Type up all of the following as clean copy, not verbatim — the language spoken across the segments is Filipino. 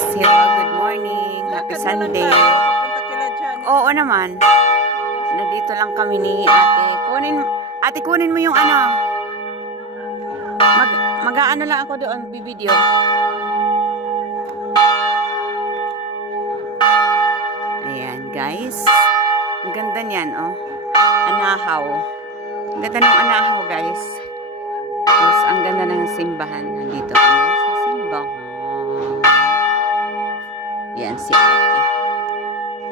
Hello, good morning. Happy Sunday. Oo naman. Nandito lang kami ni ate. Kunin mo yung ano. Mag-aano lang ako doon, bibideo. Ayan, guys. Ang ganda niyan, oh. Anahaw. Ang ganda ng anahaw, guys. Tapos, ang ganda ng simbahan. Nandito kami sa simbahan. Yan si ate.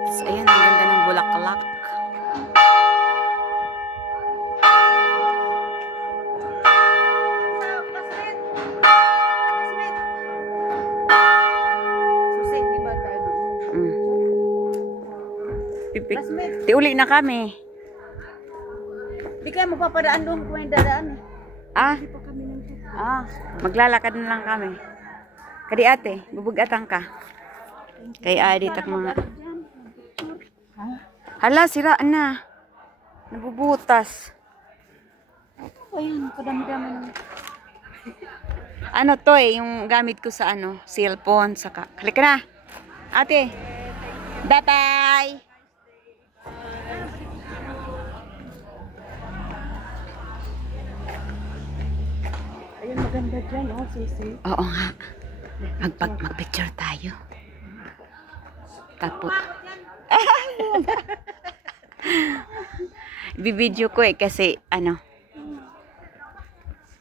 Tapos, ayan, ang ganda ng bulaklak. Uli na kami. Di kayo magpapadaan doon kung may dadaan eh. Maglalakad na lang kami. Kadi ate, bubugatan ka. Kay Adit at mga... Hala, siraan na. Nabubutas. Ayan, kadami-dami naman. Ano to yung gamit ko sa cellphone. Saka, halika na. Ate. Bye-bye. Ayun, maganda dyan, oh, sisi. Oo nga. Mag-picture tayo. Tapos. Bibidyo ko kasi